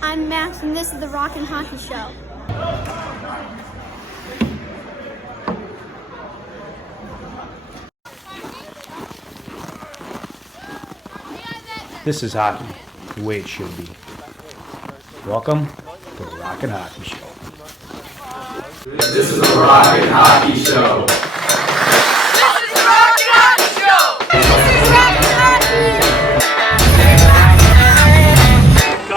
I'm Max, and this is the Rock and Hockey Show. This is hockey, the way it should be. Welcome to the Rock and Hockey Show. This is the Rock and Hockey Show. This is the Rock and Hockey Show. This is Rock and Hockey.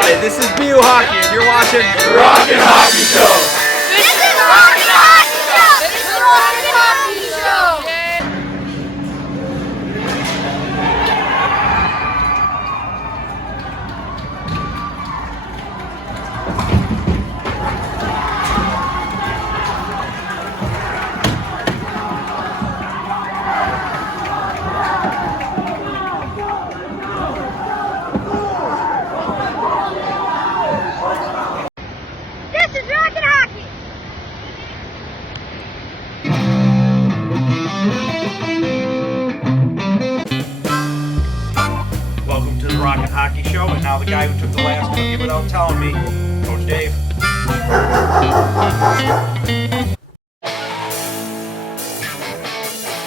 Hey, this is BU Hockey, and you're watching The Rock and Hockey Show. This is the Rock and Hockey Show. This is the Rock and Hockey Show. This is Rock and Hockey. Welcome to the Rock and Hockey Show, and now the guy who took the last cookie without telling me, Coach Dave.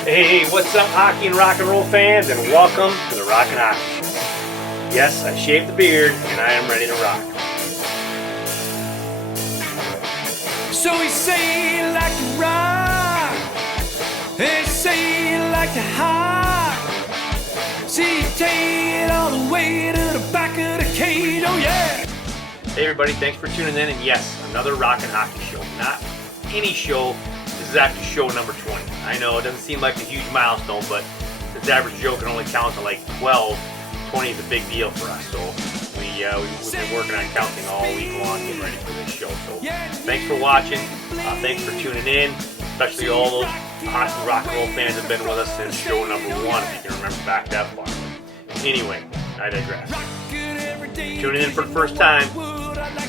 Hey, what's up, hockey and rock and roll fans, and welcome to the Rock and Hockey Show. Yes, I shaved the beard, and I am ready to rock. So he say he like to rock, and he say he like to hop. See, you take it all the way to the back of the cage, oh yeah. Hey everybody, thanks for tuning in, and yes, another Rock and Hockey Show. Not any show, this is actually show number 20. I know, it doesn't seem like a huge milestone, but since Average Joe can only count to like 12, 20 is a big deal for us. So we've been working on counting all week long, getting ready for this show. So thanks for watching, thanks for tuning in, especially all those hockey rock and roll fans have been with us since show number 1, if you can remember back that far. Anyway, I digress. Tuning in for the first time,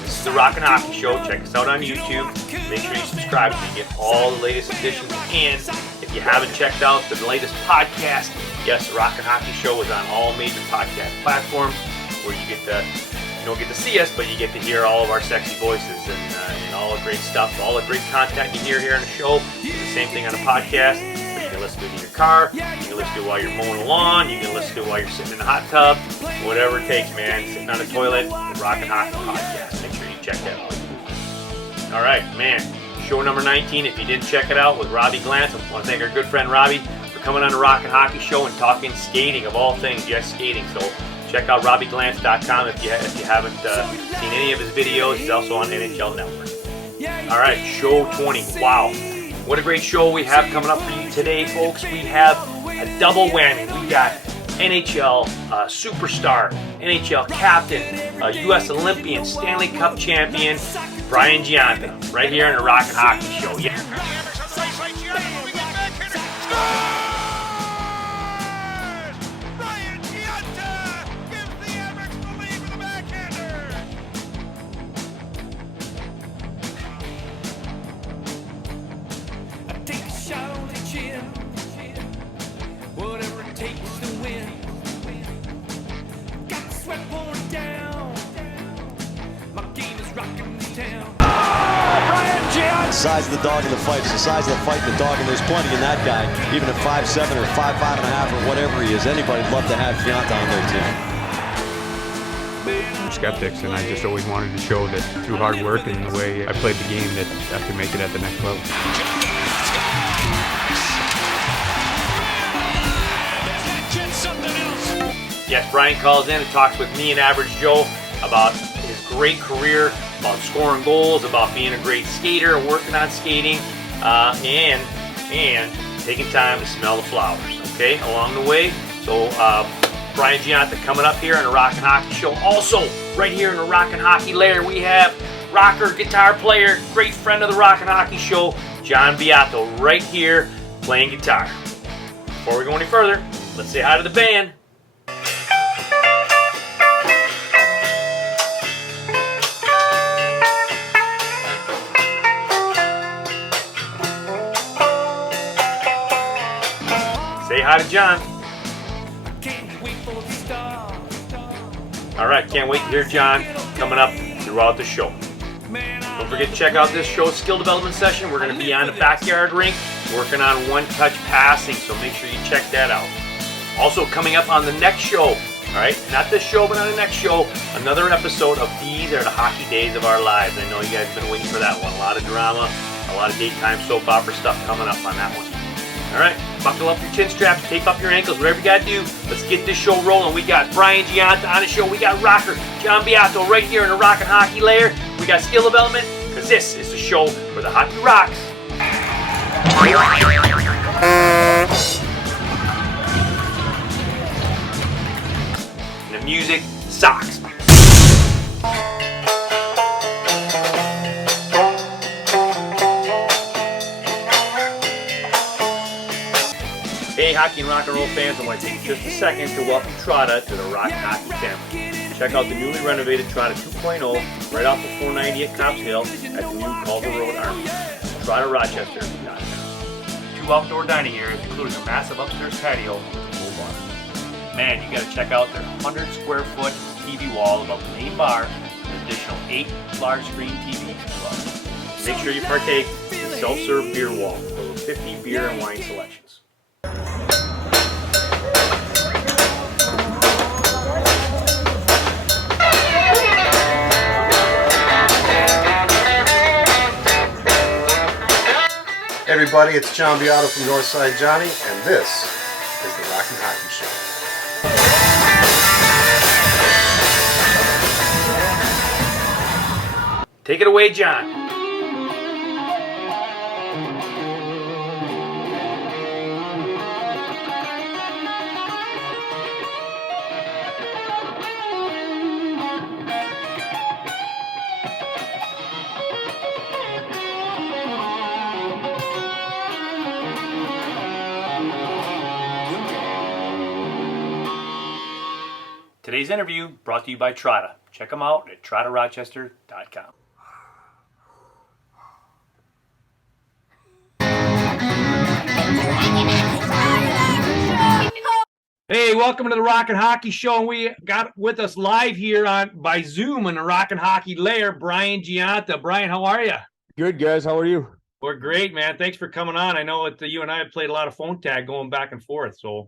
this is the Rock and Hockey Show. Check us out on YouTube. Make sure you subscribe so you get all the latest editions. And if you haven't checked out the latest podcast, yes, the Rock and Hockey Show is on all major podcast platforms where you get to, you don't get to see us, but you get to hear all of our sexy voices and all the great stuff, all the great content you hear here on the show. It's the same thing on the podcast. You can listen to it in your car, you can listen to it while you're mowing the lawn, you can listen to it while you're sitting in the hot tub, whatever it takes, man. Sitting on the toilet, the Rock and Hockey Podcast. Make sure you check that out. All right, man. Show number 19. If you didn't check it out with Robbie Glantz, I want to thank our good friend Robbie for coming on the Rock and Hockey Show and talking skating, of all things, yes, skating. So check out RobbieGlantz.com if you haven't seen any of his videos. He's also on NHL Network. All right, show 20. Wow. What a great show we have coming up for you today, folks. We have a double whammy. We got NHL superstar, NHL captain, U.S. Olympian, Stanley Cup champion, Brian Gionta, right here in the Rock and Hockey Show. Yeah. Brian Gionta gives the Mavericks the lead with a backhander. I take a shot on the chin, whatever it takes to win. Got the sweat pouring down, my game is rocking this town. The size of the dog in the fight is the size of the fight in the dog, and there's plenty in that guy. Even at 5'7" or 5'5.5" or whatever he is, anybody'd love to have Gionta on their team. I'm skeptics, and I just always wanted to show that through hard work and the way I played the game that I could make it at the next level. Yes, Brian calls in and talks with me and Average Joe about his great career, about scoring goals, about being a great skater, working on skating, and taking time to smell the flowers, okay, along the way. So Brian Gionta coming up here on the Rock and Hockey Show. Also, right here in the Rock and Hockey Lair, we have rocker, guitar player, great friend of the Rock and Hockey Show, Jon Beato, right here playing guitar. Before we go any further, let's say hi to the band. Say hi to Jon. All right, can't wait to hear Jon coming up the throughout the show. Don't forget to check out this show's skill development session. We're going to be on the backyard rink working on one-touch passing, so make sure you check that out. Also coming up on the next show, all right, not this show, but on the next show, another episode of These Are the Hockey Days of Our Lives. I know you guys have been waiting for that one. A lot of drama, a lot of daytime soap opera stuff coming up on that one. All right, buckle up your chin straps, tape up your ankles, whatever you got to do. Let's get this show rolling. We got Brian Gionta on the show. We got rocker Jon Beato right here in the Rockin' Hockey Lair. We got skill development, because this is the show where the hockey rocks. And the music sucks. Hey, hockey and rock and roll fans, I want to take just a second to welcome Trotta to the Rock Hockey family. Check out the newly renovated Trotta 2.0 right off of 490 at Cops Hill at the new Culver Road Army. TrottaRochester.com. 2 outdoor dining areas, including a massive upstairs patio with a full bar. Man, you got to check out their 100 square foot TV wall above the main bar and an additional 8 large screen TVs above. Make sure you partake in the self-serve beer wall with over 50 beer and wine selections. Hey everybody, it's Jon Beato from Northside Johnny, and this is the Rockin' Hockey Show. Take it away, John. Today's interview brought to you by Trotta. Check them out at TrottaRochester.com. Hey, welcome to the Rockin' Hockey Show. And we got with us live here by Zoom in the Rockin' Hockey Lair, Brian Gionta. Brian, how are you? Good, guys. How are you? We're great, man. Thanks for coming on. I know that you and I have played a lot of phone tag going back and forth, so...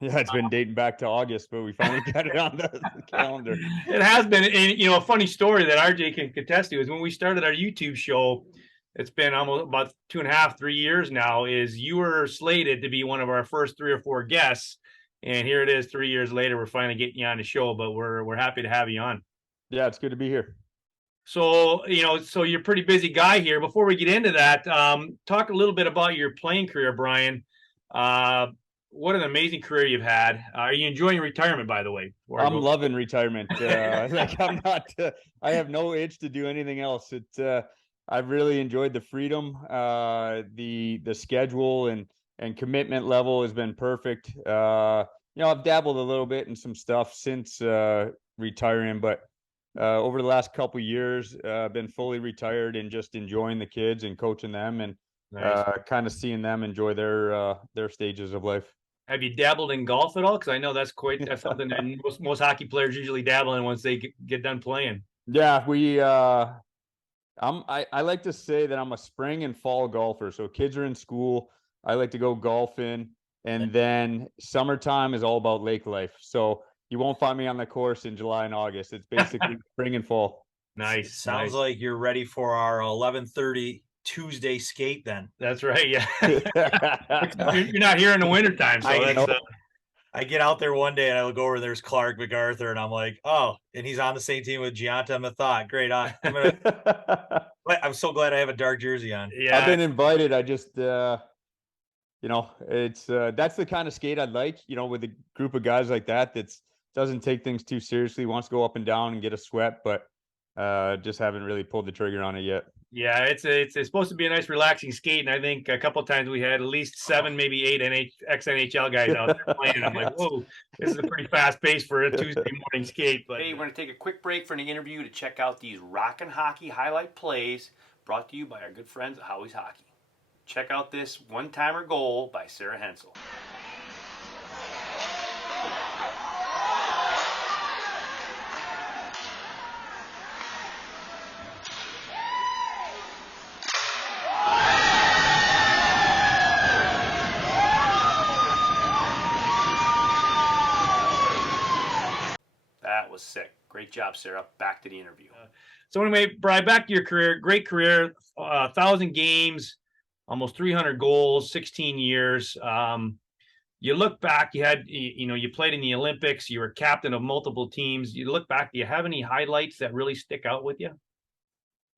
Yeah, it's been dating back to August, but we finally got it on the calendar. It has been, and a funny story that RJ can contest to is when we started our YouTube show, it's been almost about 2.5, 3 years now, is you were slated to be one of our first 3 or 4 guests, and here it is 3 years later, we're finally getting you on the show, but we're happy to have you on. Yeah, it's good to be here. So, so you're a pretty busy guy here. Before we get into that, talk a little bit about your playing career, Brian. What an amazing career you've had. Are you enjoying retirement, by the way? I'm loving retirement. I'm not. I have no itch to do anything else. I've really enjoyed the freedom. The schedule and commitment level has been perfect. I've dabbled a little bit in some stuff since retiring, but over the last couple of years, I've been fully retired and just enjoying the kids and coaching them and kind of seeing them enjoy their stages of life. Have you dabbled in golf at all? Because I know that's something that most hockey players usually dabble in once they get done playing. Yeah, I like to say that I'm a spring and fall golfer. So kids are in school. I like to go golfing, and then summertime is all about lake life. So you won't find me on the course in July and August. It's basically spring and fall. Nice. Sounds like you're ready for our 11:30 Tuesday skate then. That's right. Yeah. You're not here in the wintertime. So I get out there one day and I look over and there's Clark MacArthur and I'm like, oh, and he's on the same team with Gionta and Mathot. Great. I'm so glad I have a dark jersey on. Yeah. I've been invited. I just, it's that's the kind of skate I'd like, with a group of guys like that doesn't take things too seriously, wants to go up and down and get a sweat, but just haven't really pulled the trigger on it yet. Yeah, it's supposed to be a nice relaxing skate, and I think a couple of times we had at least 7, maybe 8 ex-NHL guys out there playing. I'm like, whoa, this is a pretty fast pace for a Tuesday morning skate. But hey, we're going to take a quick break for the interview to check out these Rockin' Hockey highlight plays brought to you by our good friends at Howie's Hockey. Check out this one-timer goal by Sarah Hensel. was sick. Great job, Sarah. Back to the interview. So anyway, Brian, back to your career. Great career, 1,000 games, almost 300 goals, 16 years. You look back, you played in the Olympics, you were captain of multiple teams. You look back, do you have any highlights that really stick out with you?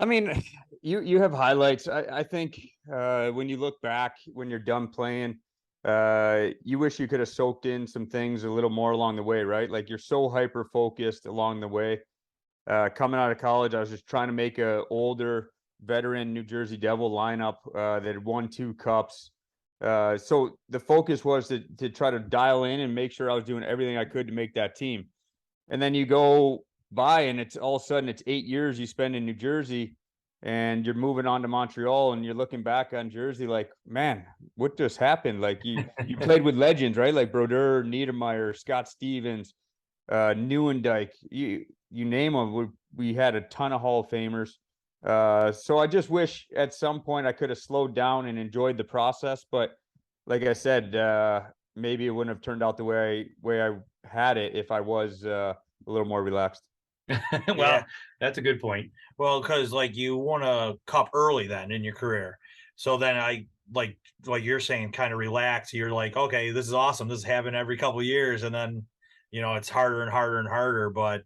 I mean, you have highlights. I think when you look back, when you're done playing, you wish you could have soaked in some things a little more along the way, right? Like you're so hyper focused along the way. Coming out of college, I was just trying to make a older veteran New Jersey Devil lineup that had won 2 cups. So the focus was to try to dial in and make sure I was doing everything I could to make that team. And then you go by and it's all of a sudden it's 8 years you spend in New Jersey and you're moving on to Montreal and you're looking back on Jersey like, man, what just happened? Like you played with legends, right? Like Brodeur, Niedermeyer, Scott Stevens, Neuendijk, you name them. We had a ton of Hall of Famers. So I just wish at some point I could have slowed down and enjoyed the process. But like I said, maybe it wouldn't have turned out the way I had it if I was a little more relaxed. Well, that's a good point. Well, because like you won a cup early then in your career. So then I like you're saying, kind of relax. You're like, okay, this is awesome. This is happening every couple of years. And then, it's harder and harder and harder. But,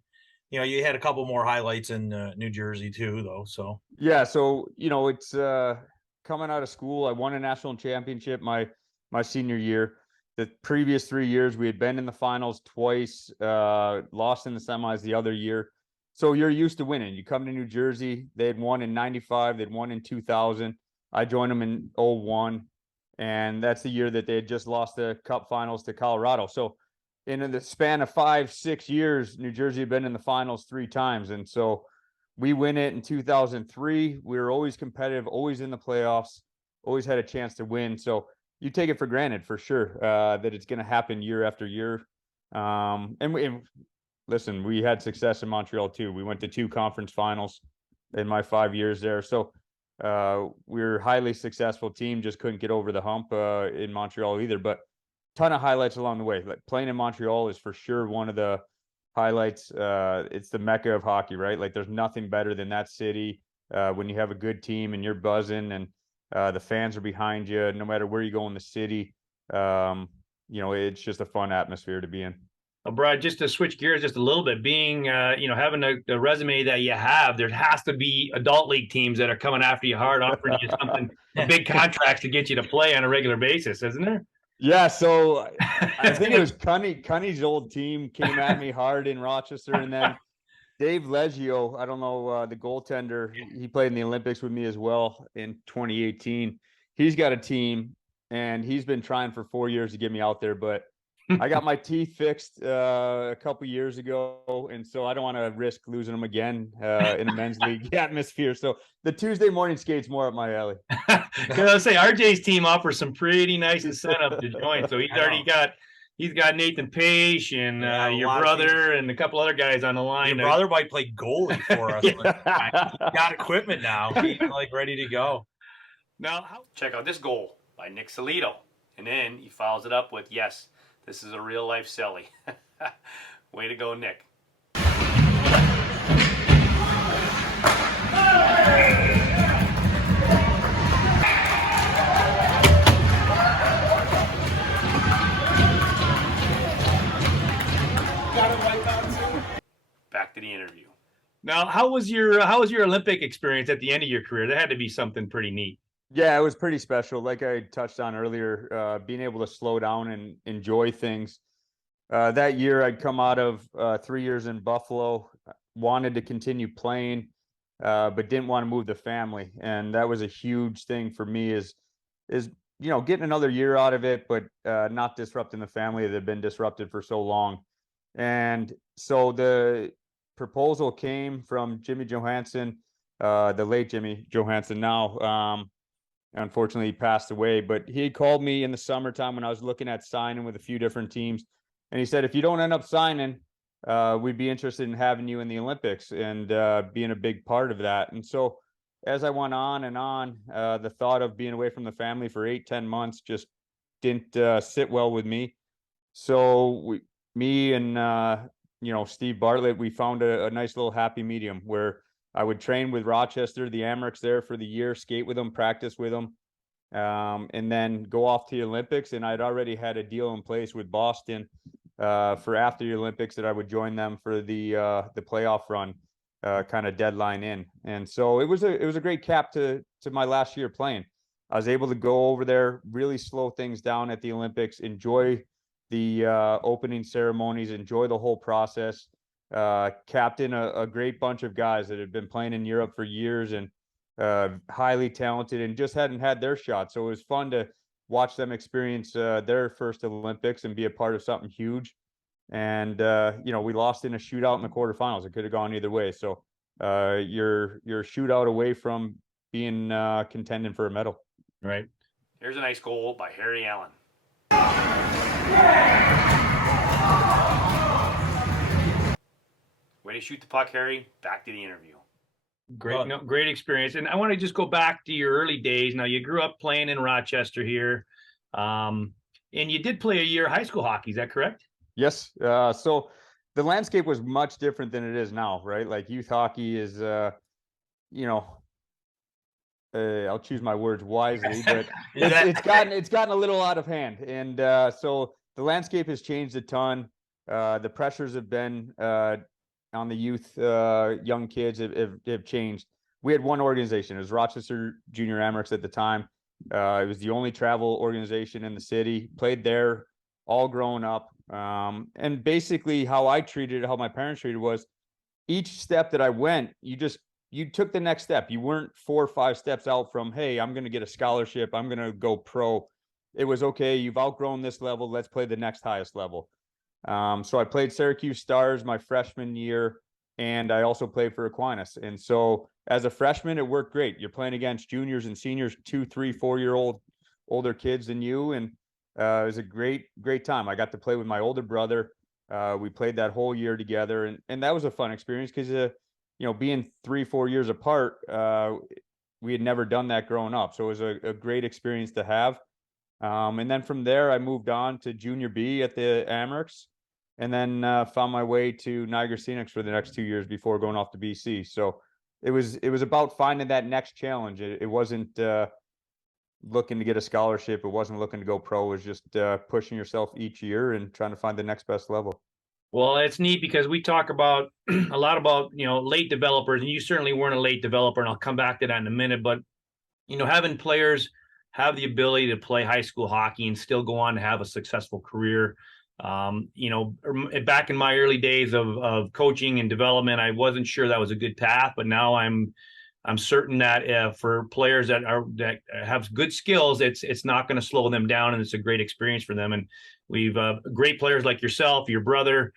you had a couple more highlights in New Jersey too, though. So, yeah. So, it's coming out of school. I won a national championship my senior year. The previous 3 years, we had been in the finals twice, lost in the semis the other year. So you're used to winning. You come to New Jersey. They had won in 95. They'd won in 2000. I joined them in 01. And that's the year that they had just lost the cup finals to Colorado. So in the span of 5-6 years, New Jersey had been in the finals 3 times. And so we win it in 2003. We were always competitive, always in the playoffs, always had a chance to win. So you take it for granted for sure that it's going to happen year after year. And listen, we had success in Montreal too. We went to 2 conference finals in my 5 years there. So we're a highly successful team, just couldn't get over the hump in Montreal either. But ton of highlights along the way. Like playing in Montreal is for sure one of the highlights. It's the mecca of hockey, right? Like there's nothing better than that city when you have a good team and you're buzzing and the fans are behind you, no matter where you go in the city. It's just a fun atmosphere to be in. Well, Brad, just to switch gears just a little bit, being, having the resume that you have, there has to be adult league teams that are coming after you hard, offering you something, big contracts to get you to play on a regular basis, isn't there? Yeah, so I think it was Cunny's old team came at me hard in Rochester, and then Dave Leggio, I don't know, the goaltender, he played in the Olympics with me as well in 2018. He's got a team, and he's been trying for 4 years to get me out there, but I got my teeth fixed a couple years ago, and so I don't want to risk losing them again in a men's league atmosphere. So the Tuesday morning skate's more up my alley. Because I say RJ's team offers some pretty nice incentive to join. So he's got Nathan Page and your brother and a couple other guys on the line. Your brother might play goalie for us. He's got equipment now. He's like ready to go. Now, check out this goal by Nick Solito. And then he follows it up with, yes, this is a real life Selly. Way to go, Nick. Back to the interview. Now, how was your Olympic experience at the end of your career? That had to be something pretty neat. Yeah, it was pretty special. Like I touched on earlier, being able to slow down and enjoy things. That year, I'd come out of 3 years in Buffalo, wanted to continue playing, but didn't want to move the family. And that was a huge thing for me is getting another year out of it, but not disrupting the family that had been disrupted for so long. And so the proposal came from Jimmy Johansson, the late Jimmy Johansson now. Unfortunately, he passed away, but he called me in the summertime when I was looking at signing with a few different teams. And he said, if you don't end up signing, we'd be interested in having you in the Olympics and being a big part of that. And so as I went on and on, the thought of being away from the family for 8-10 months just didn't sit well with me. So me and Steve Bartlett, we found a nice little happy medium where I would train with Rochester, the Amerks there for the year, skate with them, practice with them, and then go off to the Olympics. And I'd already had a deal in place with Boston for after the Olympics that I would join them for the playoff run, kind of deadline in. And so it was a great cap to my last year playing. I was able to go over there, really slow things down at the Olympics, enjoy the opening ceremonies, enjoy the whole process. Captain a great bunch of guys that had been playing in Europe for years and highly talented and just hadn't had their shot. So it was fun to watch them experience their first Olympics and be a part of something huge. And we lost in a shootout in the quarterfinals. It could have gone either way. So you're a shootout away from being contending for a medal. Right. Here's a nice goal by Harry Allen. Way to shoot the puck, Harry. Back to the interview. Great experience. And I want to just go back to your early days. Now, you grew up playing in Rochester here, and you did play a year of high school hockey. Is that correct? Yes. So the landscape was much different than it is now, right? Like youth hockey is, I'll choose my words wisely, but it's gotten a little out of hand. And so the landscape has changed a ton. The pressures have been on the youth, young kids have changed. We had one organization. It was Rochester Junior Amerks at the time. It was the only travel organization in the city. Played there all growing up. And basically how my parents treated was each step that I went, you took the next step. You weren't 4 or 5 steps out from, hey, I'm going to get a scholarship. I'm going to go pro. It was, okay, you've outgrown this level. Let's play the next highest level. So I played Syracuse Stars my freshman year, and I also played for Aquinas. And so as a freshman, it worked great. You're playing against juniors and seniors, 2, 3, 4-year-old older kids than you. And it was a great time. I got to play with my older brother. We played that whole year together. And that was a fun experience because, being 3, 4 years apart, we had never done that growing up. So it was a great experience to have. And then from there, I moved on to Junior B at the Amerks, and then found my way to Niagara Scenics for the next 2 years before going off to BC. So it was about finding that next challenge. It wasn't looking to get a scholarship. It wasn't looking to go pro. It was just pushing yourself each year and trying to find the next best level. Well, it's neat because we talk about a lot about, late developers, and you certainly weren't a late developer, and I'll come back to that in a minute. But, having players have the ability to play high school hockey and still go on to have a successful career. Back in my early days of coaching and development, I wasn't sure that was a good path, but now I'm certain that for players that have good skills, it's not going to slow them down, and it's a great experience for them. And we've great players like yourself, your brother,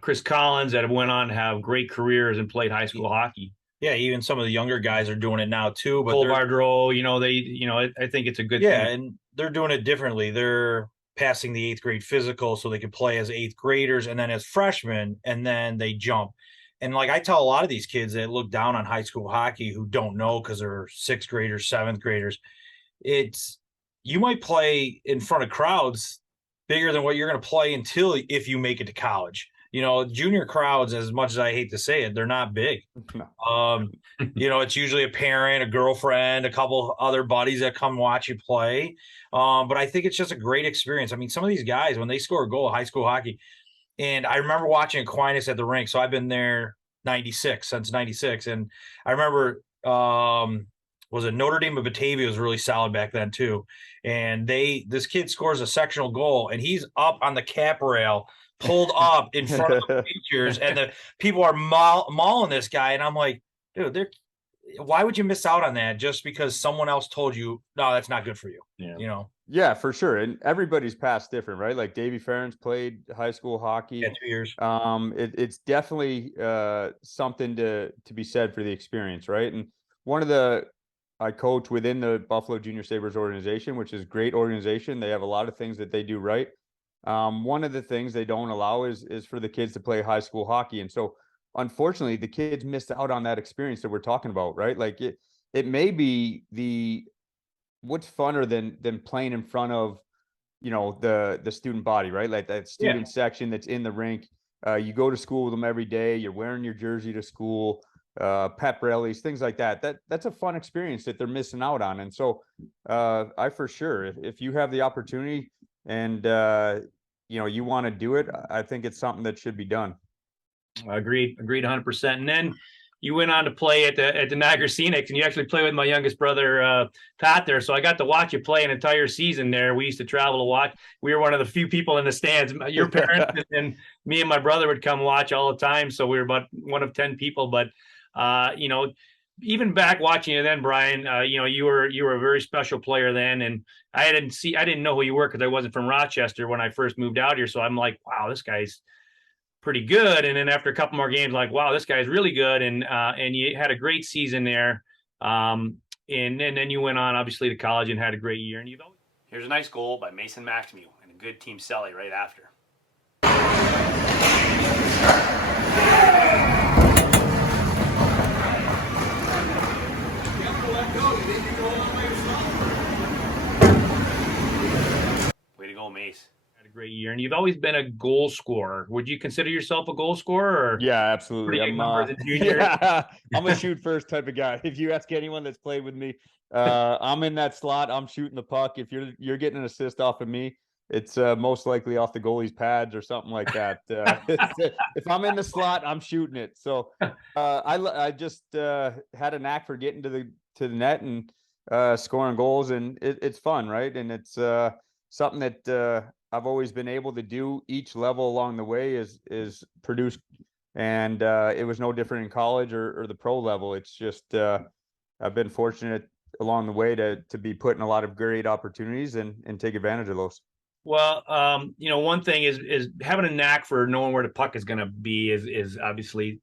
Chris Collins, that have went on to have great careers and played high school hockey. Yeah, even some of the younger guys are doing it now too. But Cole Vardreau, I think it's a good thing. Yeah, and they're doing it differently. They're passing the 8th grade physical so they can play as 8th graders and then as freshmen, and then they jump. And like I tell a lot of these kids that look down on high school hockey who don't know because they're 6th graders, 7th graders, you might play in front of crowds bigger than what you're going to play if you make it to college. Junior crowds, as much as I hate to say it, they're not big. No. It's usually a parent, a girlfriend, a couple other buddies that come watch you play. But I think it's just a great experience. I mean, some of these guys, when they score a goal in high school hockey, and I remember watching Aquinas at the rink. So I've been there since 96. And I remember, was it Notre Dame of Batavia was really solid back then too. And this kid scores a sectional goal, and he's up on the cap rail, pulled up in front of the bleachers, and the people are mauling this guy. And I'm like, dude, why would you miss out on that just because someone else told you, no, that's not good for you? Yeah. Yeah, for sure. And everybody's past different, right? Like Davey Ferentz played high school hockey. Yeah, 2 years. It's definitely something to be said for the experience, right? And I coach within the Buffalo Junior Sabres organization, which is a great organization. They have a lot of things that they do right. One of the things they don't allow is for the kids to play high school hockey. And so unfortunately, the kids missed out on that experience that we're talking about, right? Like it may be what's funner than playing in front of, the student body, right? Like that student section that's in the rink. You go to school with them every day. You're wearing your jersey to school, pep rallies, things like that. That's a fun experience that they're missing out on. And so I for sure, if you have the opportunity and you want to do it, I think it's something that should be done. Agreed 100%. And then you went on to play at the Niagara Scenics, and you actually played with my youngest brother, Pat, there. So I got to watch you play an entire season there. We used to travel to watch. We were one of the few people in the stands. Your parents and me and my brother would come watch all the time. So we were about one of 10 people. But, even back watching you then, Brian, you were a very special player then. And I didn't know who you were because I wasn't from Rochester when I first moved out here. So I'm like, wow, this guy's pretty good. And then after a couple more games, like, wow, this guy's really good. And you had a great season there. And then you went on obviously to college and had a great year. And Here's a nice goal by Mason Maxmew and a good team Selly right after. Way to go, Mace. Had a great year, and you've always been a goal scorer. Would you consider yourself a goal scorer? Or yeah, absolutely. I'm a shoot first type of guy. If you ask anyone that's played with me, I'm in that slot. I'm shooting the puck. If you're getting an assist off of me, it's most likely off the goalie's pads or something like that. If I'm in the slot, I'm shooting it. So I just had a knack for getting to the net and scoring goals, and it's fun, right? And it's something that I've always been able to do. Each level along the way is produce, and it was no different in college or the pro level. It's just I've been fortunate along the way to be put in a lot of great opportunities and take advantage of those. Well, one thing is having a knack for knowing where the puck is going to be is obviously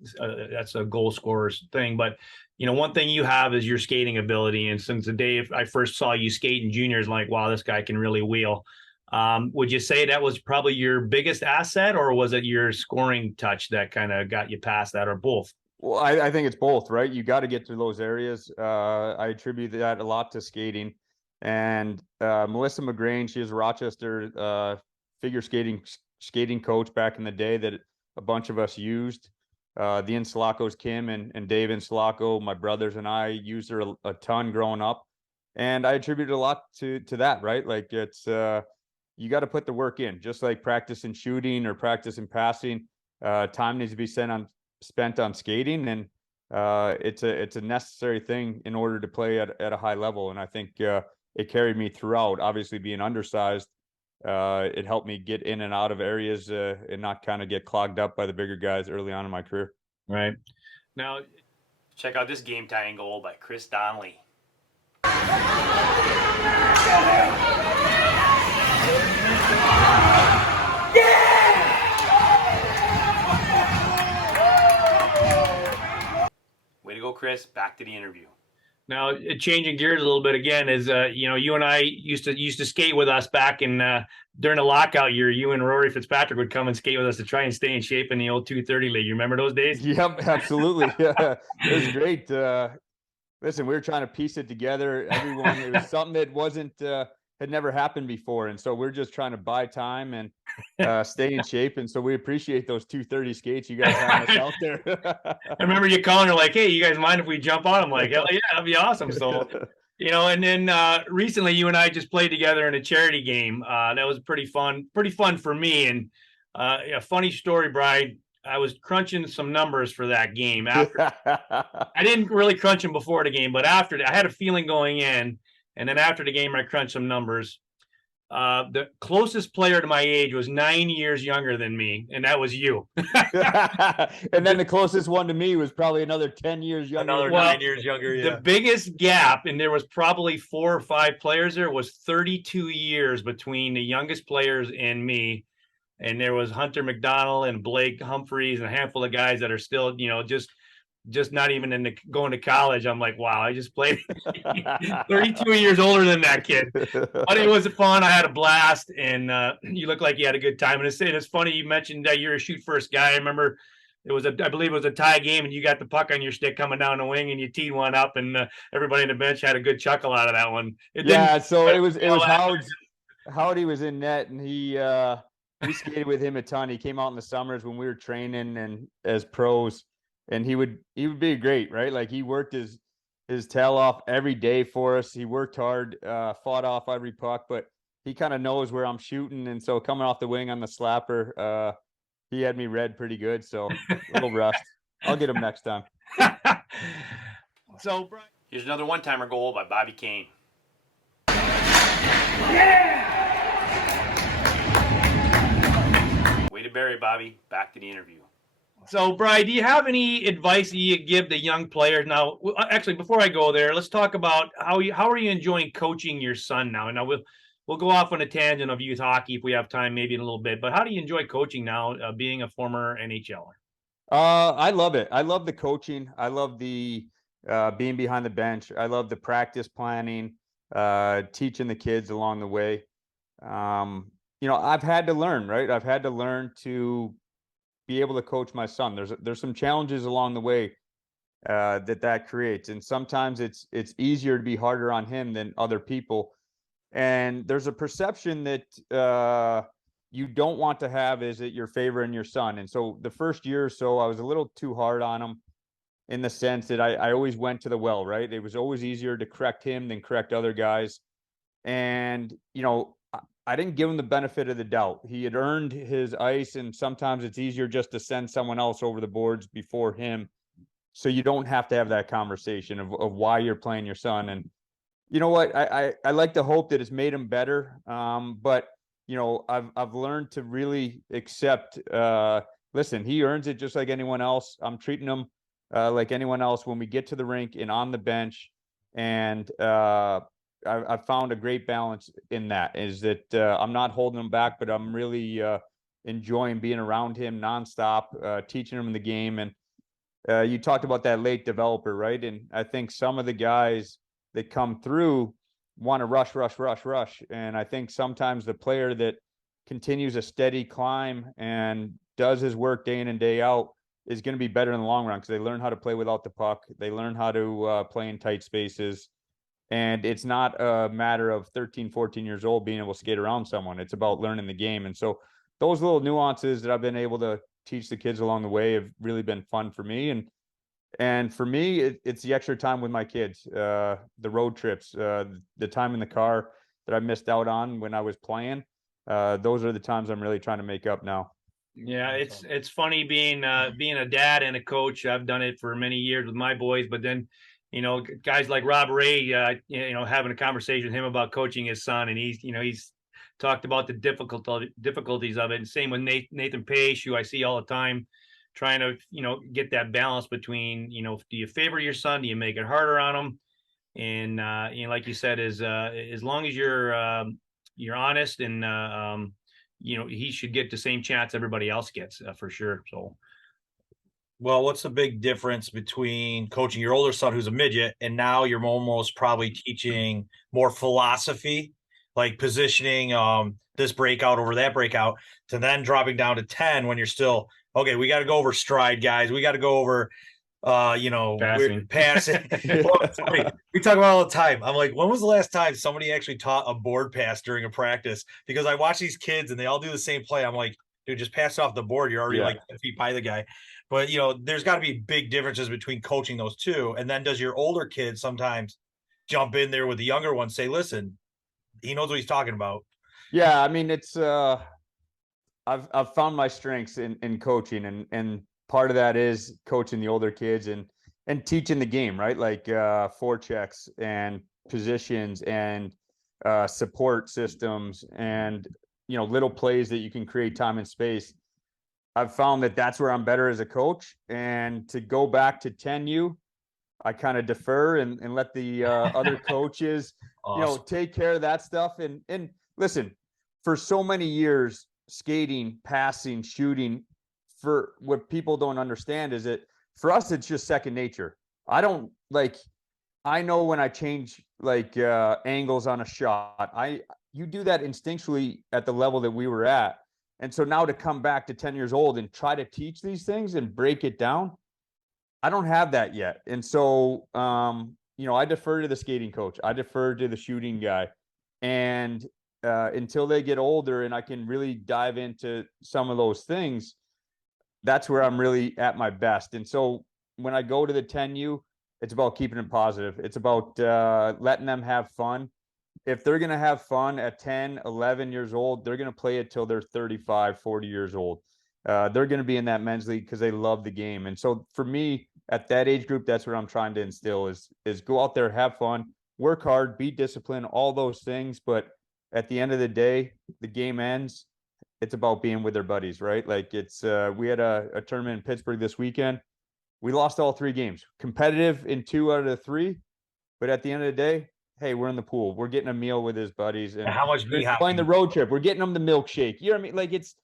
that's a goal scorer's thing. But, one thing you have is your skating ability. And since the day I first saw you skate in juniors, like, wow, this guy can really wheel. Would you say that was probably your biggest asset, or was it your scoring touch that kind of got you past that, or both? Well, I think it's both, right? You got to get through those areas. I attribute that a lot to skating. And Melissa McGrain, she was a Rochester figure skating coach back in the day that a bunch of us used. The Insulacos, Kim and Dave Insulaco, my brothers and I used her a ton growing up. And I attribute a lot to that, right? Like it's you got to put the work in, just like practicing shooting or practicing passing. Time needs to be spent on skating, and it's a necessary thing in order to play at a high level. And I think it carried me throughout. Obviously, being undersized, it helped me get in and out of areas and not kind of get clogged up by the bigger guys early on in my career. Right. Now, check out this game-tying goal by Chris Donnelly. Way to go, Chris. Back to the interview. Now, changing gears a little bit again is, you and I used to skate with us back in during the lockout year. You and Rory Fitzpatrick would come and skate with us to try and stay in shape in the old 230 league. You remember those days? Yep, absolutely. Yeah, it was great. Listen, we were trying to piece it together. It was something that had never happened before, and so we're just trying to buy time and stay in shape. And so we appreciate those 230 skates you guys have us out there. I remember you calling her like, "Hey, you guys mind if we jump on?" I'm like, "Hell yeah, that'd be awesome." So, and then recently you and I just played together in a charity game. That was pretty fun for me. And a funny story, Brian. I was crunching some numbers for that game. After I didn't really crunch them before the game, but after I had a feeling going in, and then after the game I crunched some numbers. The closest player to my age was 9 years younger than me, and that was you. And then the closest one to me was probably another 10 years younger. Another 9 years younger. Yeah. The biggest gap, and there was probably 4 or 5 players there, was 32 years between the youngest players and me. And there was Hunter McDonald and Blake Humphreys and a handful of guys that are still, just not even going to college. I'm like, wow, I just played 32 years older than that kid. But it was fun. I had a blast, and you look like you had a good time. And it's funny you mentioned that you're a shoot first guy. I remember I believe it was a tie game, and you got the puck on your stick coming down the wing, and you teed one up, and everybody in the bench had a good chuckle out of that one. So it was Howard's. Howdy was in net, and we skated with him a ton. He came out in the summers when we were training and as pros, and he would be great, right? Like he worked his tail off every day for us. He worked hard, fought off every puck, but he kind of knows where I'm shooting, and so coming off the wing on the slapper, he had me read pretty good. So a little rust. I'll get him next time. So, Brian, here's another one-timer goal by Bobby Kane. Way to bury it, Bobby. Back to the interview. So, Brian, do you have any advice that you give the young players now? Actually, before I go there, let's talk about how are you enjoying coaching your son now? Now we'll go off on a tangent of youth hockey if we have time, maybe in a little bit. But how do you enjoy coaching now, being a former NHLer? I love it. I love the coaching. I love the being behind the bench. I love the practice planning, teaching the kids along the way. I've had to learn, right? I've had to learn to be able to coach my son. There's some challenges along the way that creates, and sometimes it's easier to be harder on him than other people. And there's a perception that you don't want to have is that you're favoring your son. And so the first year or so, I was a little too hard on him in the sense that I always went to the well, right? It was always easier to correct him than correct other guys. And, I didn't give him the benefit of the doubt. He had earned his ice, and sometimes it's easier just to send someone else over the boards before him. So you don't have to have that conversation of why you're playing your son. And you know what? I like to hope that it's made him better. But I've learned to really accept, listen, he earns it just like anyone else. I'm treating him like anyone else when we get to the rink and on the bench. And I've found a great balance in that, is that I'm not holding him back, but I'm really enjoying being around him nonstop, teaching him the game. And you talked about that late developer, right? And I think some of the guys that come through want to rush. And I think sometimes the player that continues a steady climb and does his work day in and day out is going to be better in the long run, because they learn how to play without the puck. They learn how to play in tight spaces. And it's not a matter of 13, 14 years old being able to skate around someone. It's about learning the game. And so those little nuances that I've been able to teach the kids along the way have really been fun for me. And for me, it's the extra time with my kids, the road trips, the time in the car that I missed out on when I was playing. Those are the times I'm really trying to make up now. Yeah, it's funny being a dad and a coach. I've done it for many years with my boys, but then guys like Rob Ray, having a conversation with him about coaching his son, and he's talked about the difficulties of it. And same with Nathan Pace, who I see all the time, trying to get that balance between do you favor your son, do you make it harder on him, and like you said, as long as you're honest, and he should get the same chance everybody else gets, for sure. So. Well, what's the big difference between coaching your older son, who's a midget, and now you're almost probably teaching more philosophy, like positioning this breakout over that breakout, to then dropping down to 10 when you're still, okay, we got to go over stride, guys. We got to go over, passing. We talk about it all the time. I'm like, when was the last time somebody actually taught a board pass during a practice? Because I watch these kids and they all do the same play. I'm like, dude, just pass off the board. You're already like 10 feet by the guy. But, there's got to be big differences between coaching those two. And then does your older kid sometimes jump in there with the younger one, say, listen, he knows what he's talking about? Yeah, I mean, it's I've found my strengths in coaching, and part of that is coaching the older kids and teaching the game, right? Like forechecks and positions and support systems and little plays that you can create time and space. I've found that that's where I'm better as a coach. And to go back to 10U, I kind of defer and let the other coaches, awesome. Take care of that stuff. And listen, for so many years, skating, passing, shooting, for what people don't understand is that for us, it's just second nature. I know when I change angles on a shot, you do that instinctually at the level that we were at. And so now to come back to 10 years old and try to teach these things and break it down, I don't have that yet. And so, I defer to the skating coach. I defer to the shooting guy. And until they get older and I can really dive into some of those things, that's where I'm really at my best. And so when I go to the 10U, it's about keeping it positive. It's about letting them have fun. If they're going to have fun at 10, 11 years old, they're going to play it till they're 35, 40 years old. They're going to be in that men's league because they love the game. And so for me, at that age group, that's what I'm trying to instill is go out there, have fun, work hard, be disciplined, all those things. But at the end of the day, the game ends. It's about being with their buddies, right? Like it's we had a tournament in Pittsburgh this weekend. We lost all 3 games, competitive in 2 out of the 3. But at the end of the day, hey, we're in the pool. We're getting a meal with his buddies, and how much we have playing the road trip. We're getting them the milkshake. You know what I mean? Like it's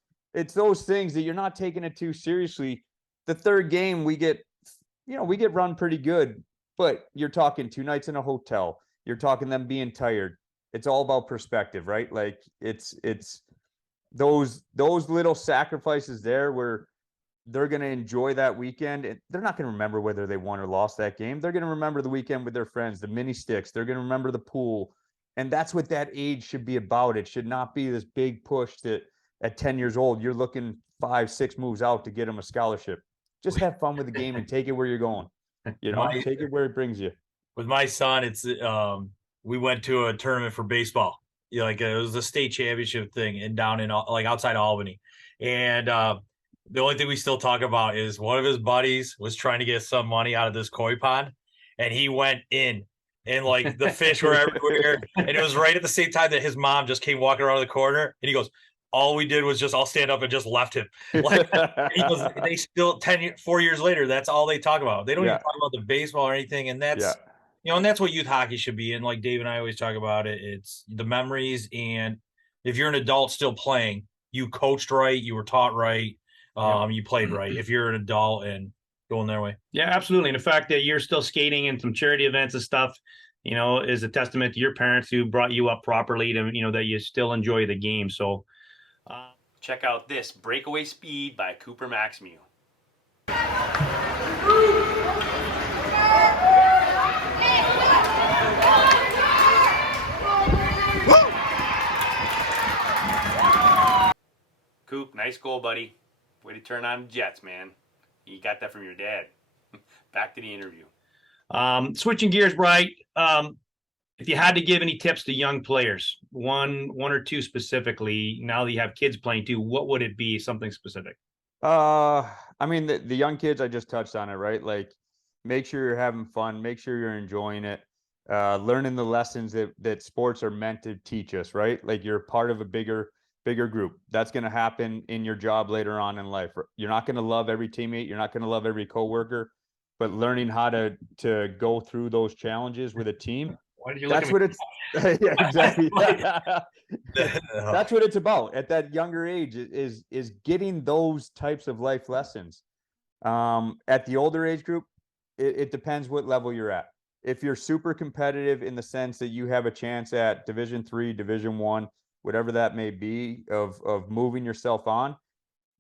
those things that you're not taking it too seriously. The 3rd game, we get run pretty good, but you're talking 2 nights in a hotel. You're talking them being tired. It's all about perspective, right? Like it's those little sacrifices there where they're going to enjoy that weekend. And they're not going to remember whether they won or lost that game. They're going to remember the weekend with their friends, the mini sticks. They're going to remember the pool. And that's what that age should be about. It should not be this big push that at 10 years old, you're looking 5, 6 moves out to get them a scholarship. Just have fun with the game and take it where you're going. You know, take it where it brings you. With my son, it's we went to a tournament for baseball. You know, like it was a state championship thing and down in like outside Albany. And the only thing we still talk about is one of his buddies was trying to get some money out of this koi pond, and he went in, and like the fish were everywhere. And it was right at the same time that his mom just came walking around the corner, and he goes, all we did was just all stand up and just left him. Like he goes, they still 4 years later, that's all they talk about. They don't even talk about the baseball or anything. And that's you know, and that's what youth hockey should be. And like Dave and I always talk about it, it's the memories. And if you're an adult still playing, you coached right, you were taught right. You played right if you're an adult and going their way. Yeah, absolutely. And the fact that you're still skating in some charity events and stuff, you know, is a testament to your parents who brought you up properly to, you know, that you still enjoy the game. So check out this Breakaway Speed by Cooper Maxmew. Coop, nice goal, buddy. Way to turn on the Jets, man. You got that from your dad. Back to the interview. Switching gears, Bright. If you had to give any tips to young players, one or two specifically, now that you have kids playing too, what would it be? Something specific? I mean, the young kids, I just touched on it, right? Like, make sure you're having fun, make sure you're enjoying it, learning the lessons that sports are meant to teach us, right? Like, you're part of a bigger group. That's going to happen in your job later on in life. You're not going to love every teammate. You're not going to love every coworker, but learning how to go through those challenges with a team. Why did you That's what it's yeah, exactly. That's what it's about at that younger age is getting those types of life lessons. At the older age group, it depends what level you're at. If you're super competitive in the sense that you have a chance at Division III, Division I, whatever that may be, of moving yourself on,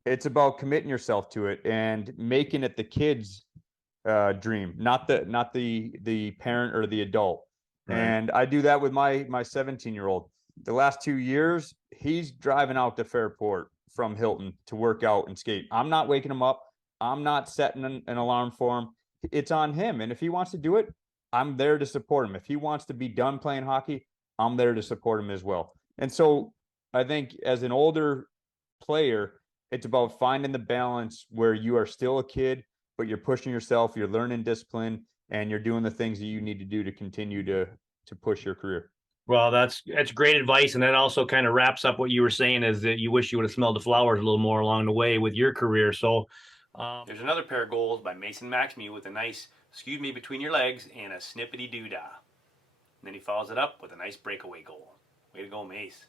it's about committing yourself to it and making it the kid's dream, not the parent or the adult. Right. And I do that with my 17-year-old. The last 2 years, he's driving out to Fairport from Hilton to work out and skate. I'm not waking him up. I'm not setting an alarm for him. It's on him. And if he wants to do it, I'm there to support him. If he wants to be done playing hockey, I'm there to support him as well. And so I think as an older player, it's about finding the balance where you are still a kid, but you're pushing yourself, you're learning discipline, and you're doing the things that you need to do to continue to push your career. Well, that's great advice. And that also kind of wraps up what you were saying, is that you wish you would have smelled the flowers a little more along the way with your career. So there's another pair of goals by Mason Maxmew with a nice, excuse me, between your legs and a snippety doodah. And then he follows it up with a nice breakaway goal. Way to go, Mace.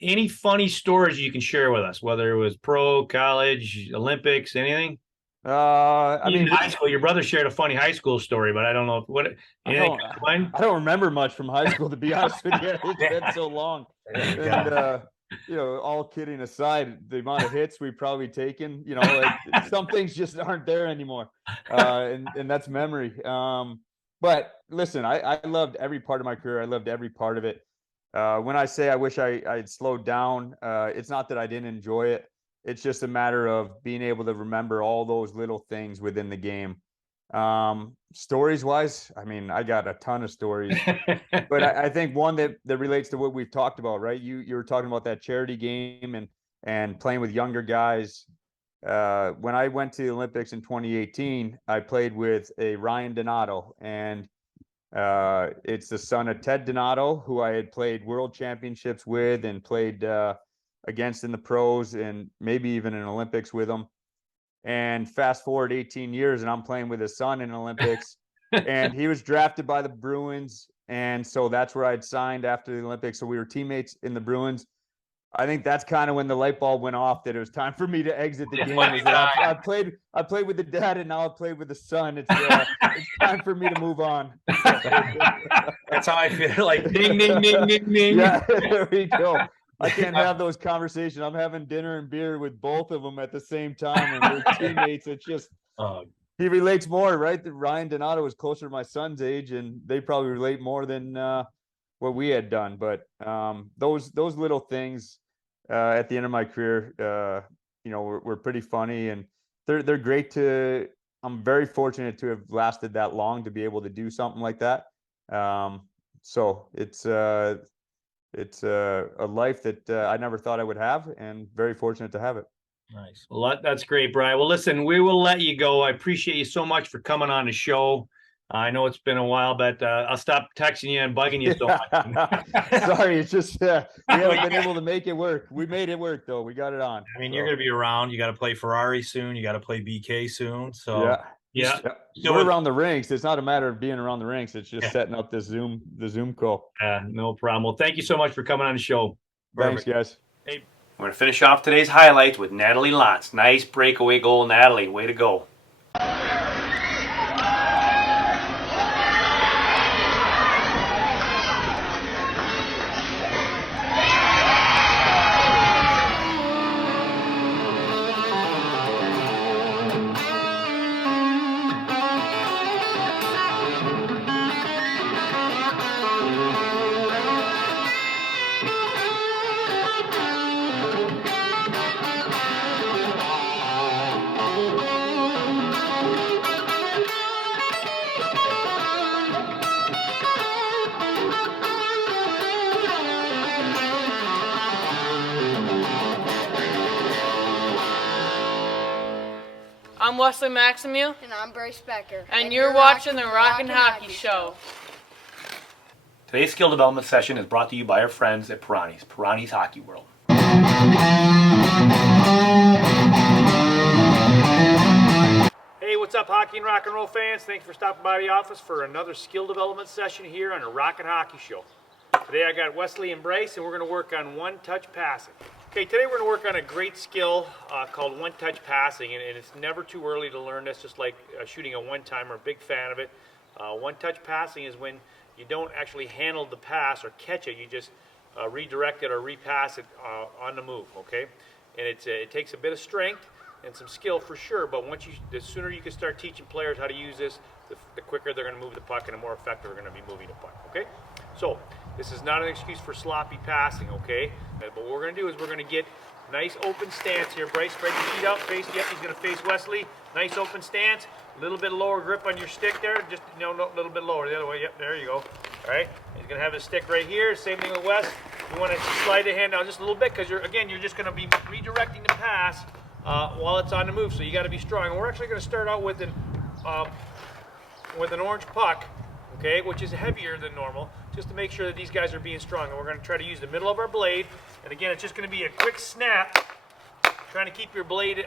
Any funny stories you can share with us, whether it was pro, college, Olympics, anything? I mean, in high school, your brother shared a funny high school story, but I don't know what. I don't remember much from high school, to be honest with you. It's been so long. And all kidding aside, the amount of hits we've probably taken, some things just aren't there anymore, and that's memory. But listen, I loved every part of my career. I loved every part of it. When I say I wish I had slowed down, it's not that I didn't enjoy it. It's just a matter of being able to remember all those little things within the game. Stories wise, I mean, I got a ton of stories, but I think one that relates to what we've talked about, right? You were talking about that charity game and playing with younger guys. When I went to the Olympics in 2018, I played with a Ryan Donato, and it's the son of Ted Donato, who I had played world championships with and played against in the pros and maybe even in Olympics with him. And fast forward 18 years and I'm playing with his son in Olympics and he was drafted by the Bruins. And so that's where I'd signed after the Olympics. So we were teammates in the Bruins. I think that's kind of when the light bulb went off that it was time for me to exit the game. I played with the dad and now I played with the son. It's time for me to move on. That's how I feel. Like ding, ding, ding, ding, ding. Yeah, there we go. I can't have those conversations. I'm having dinner and beer with both of them at the same time, and we're teammates. It's just he relates more, right? That Ryan Donato is closer to my son's age, and they probably relate more than what we had done. But those little things at the end of my career, were pretty funny, and they're great to. I'm very fortunate to have lasted that long to be able to do something like that. So it's a life that I never thought I would have, and very fortunate to have it. Nice. Well, that's great, Brian. Well, listen, we will let you go. I appreciate you so much for coming on the show. I know it's been a while, but I'll stop texting you and bugging you so much. Sorry, it's just we haven't been able to make it work. We made it work, though. We got it on. I mean, you're going to be around. You got to play Ferrari soon. You got to play BK soon. So yeah. We're around the rinks. It's not a matter of being around the rinks. It's just setting up the Zoom call. No problem. Well, thank you so much for coming on the show. Thanks, guys. Hey, we're going to finish off today's highlights with Natalie Lantz. Nice breakaway goal, Natalie. Way to go. I'm Wesley Maximiu. And I'm Bryce Becker. And you're watching the Rockin' Hockey Show. Today's skill development session is brought to you by our friends at Pirani's Hockey World. Hey, what's up, hockey and rock and roll fans? Thanks for stopping by the office for another skill development session here on the Rockin' Hockey Show. Today I got Wesley and Bryce, and we're going to work on one-touch passing. Okay, today we're going to work on a great skill called one-touch passing, and it's never too early to learn this, just like shooting a one-timer. A big fan of it. One-touch passing is when you don't actually handle the pass or catch it, you just redirect it or repass it on the move, okay? And it takes a bit of strength and some skill for sure, but the sooner you can start teaching players how to use this, the quicker they're going to move the puck and the more effective they're going to be moving the puck, okay? So, this is not an excuse for sloppy passing, okay? But what we're going to do is we're going to get nice open stance here. Bryce, spread your feet out, face, yep, he's going to face Wesley. Nice open stance, a little bit lower grip on your stick there, just, no, a little bit lower, the other way, yep, there you go. All right, he's going to have his stick right here, same thing with Wes. You want to slide the hand down just a little bit because you're just going to be redirecting the pass while it's on the move, so you got to be strong. And we're actually going to start out with an orange puck, okay, which is heavier than normal, just to make sure that these guys are being strong. And we're going to try to use the middle of our blade, and again, it's just going to be a quick snap, trying to keep your blade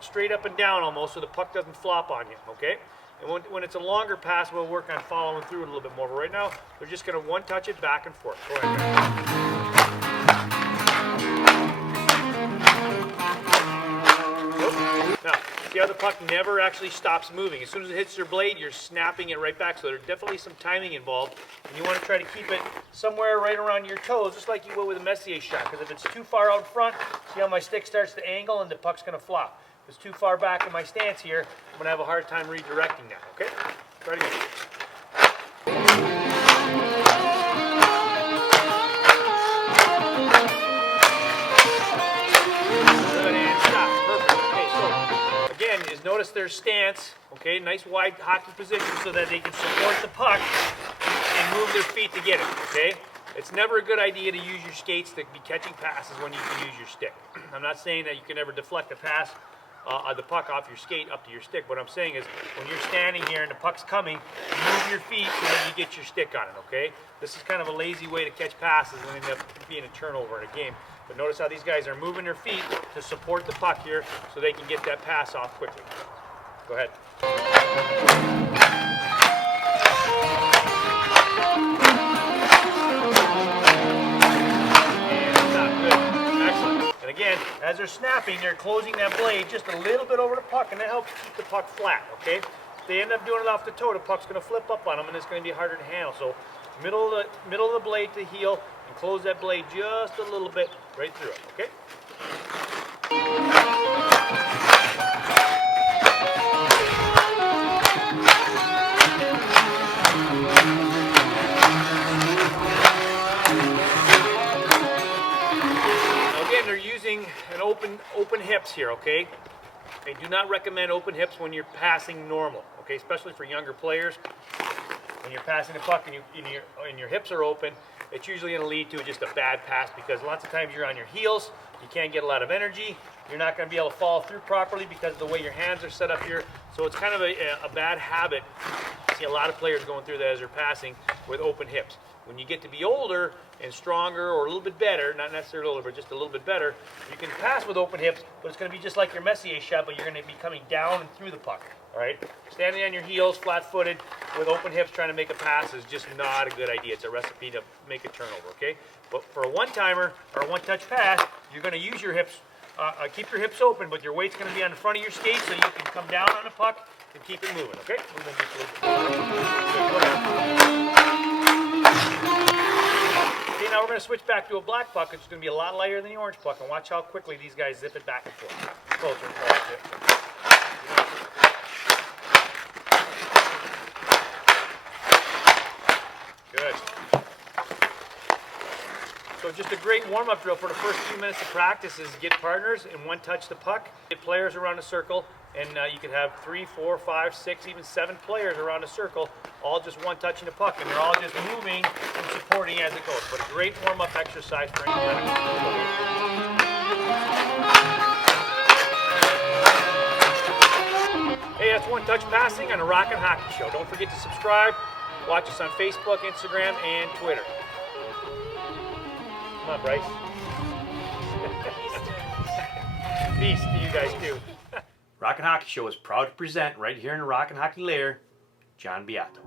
straight up and down almost so the puck doesn't flop on you, okay? And when it's a longer pass, we'll work on following through it a little bit more. But right now, we're just going to one-touch it back and forth. Go ahead, guys. Now, see how the puck never actually stops moving. As soon as it hits your blade, you're snapping it right back. So there's definitely some timing involved. And you want to try to keep it somewhere right around your toes, just like you would with a Messier shot. Because if it's too far out front, see how my stick starts to angle and the puck's going to flop. If it's too far back in my stance here, I'm going to have a hard time redirecting that, okay? Try it again. Is notice their stance, okay, nice wide hockey position so that they can support the puck and move their feet to get it, okay? It's never a good idea to use your skates to be catching passes when you can use your stick. I'm not saying that you can ever deflect a pass the puck off your skate up to your stick. What I'm saying is when you're standing here and the puck's coming, move your feet so that you get your stick on it, okay? This is kind of a lazy way to catch passes and end up being a turnover in a game. But notice how these guys are moving their feet to support the puck here so they can get that pass off quickly. Go ahead. And stop. Good. Excellent. And again, as they're snapping, they're closing that blade just a little bit over the puck, and that helps keep the puck flat, okay? If they end up doing it off the toe, the puck's going to flip up on them, and it's going to be harder to handle. So middle of the blade to heel, and close that blade just a little bit right through it, okay? Now again, they're using an open hips here, okay? I do not recommend open hips when you're passing normal, okay? Especially for younger players. When you're passing the puck and your hips are open, it's usually going to lead to just a bad pass because lots of times you're on your heels, you can't get a lot of energy, you're not going to be able to follow through properly because of the way your hands are set up here. So it's kind of a bad habit. I see a lot of players going through that as they're passing with open hips. When you get to be older and stronger or a little bit better, not necessarily older, but just a little bit better, you can pass with open hips, but it's going to be just like your Messier shot, but you're going to be coming down and through the puck. All right, standing on your heels, flat-footed, with open hips, trying to make a pass is just not a good idea. It's a recipe to make a turnover. Okay, but for a one-timer or a one-touch pass, you're going to use your hips, keep your hips open, but your weight's going to be on the front of your skate, so you can come down on the puck and keep it moving. Okay, move in just a little bit. Okay, now we're going to switch back to a black puck. It's going to be a lot lighter than the orange puck, and watch how quickly these guys zip it back and forth. Closer. Good. So just a great warm-up drill for the first few minutes of practice is get partners and one touch the puck, get players around a circle, and you can have 3, 4, 5, 6, even 7 players around a circle, all just one touching the puck, and they're all just moving and supporting as it goes. But a great warm-up exercise for any Hey, that's one touch passing on a Rockin' Hockey Show. Don't forget to subscribe. Watch us on Facebook, Instagram, and Twitter. Come on, Bryce. Peace to you guys, too. Rockin' Hockey Show is proud to present, right here in the Rockin' Hockey Lair, Jon Beato.